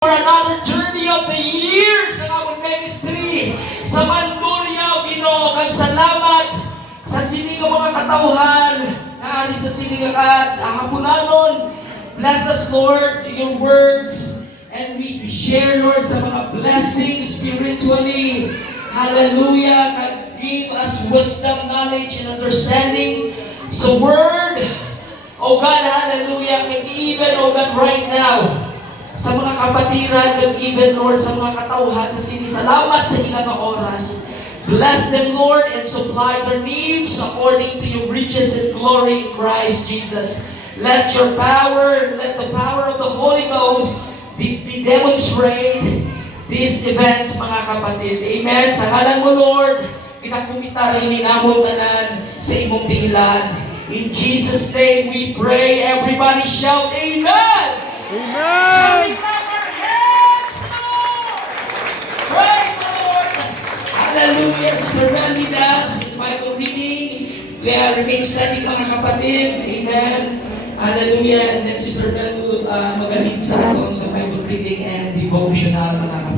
For another journey of the years sa among ministry sa Mandurriao, Ginoo, kag salamat sa sining mga katawhan na ari sa sining hapunanon. Bless us, Lord, your words, and we to share, Lord, sa mga blessings spiritually. Hallelujah. Kag give us wisdom, knowledge, and understanding sa word. Oh God, hallelujah. Kag even, oh God, right now, sa mga kapatiran, and even, Lord, sa mga katauhan, sa sinisalamat sa ilang oras. Bless them, Lord, and supply their needs according to your riches and glory in Christ Jesus. Let your power, let the power of the Holy Ghost be demonstrate these events, mga kapatid. Amen. Sa ngalan mo, Lord, ginakumita rin ninamon tanan sa imong tiilan. In Jesus' name we pray. Everybody shout, Amen! Amen! Shall we clap our hands, Lord? Praise the Lord! Hallelujah! Sister Randy Das, in Bible reading, kaya remain standing mga kapatid. Amen! Hallelujah! And then Sister Bel will magaling sa aton sa Bible reading and devotional mga kapatid.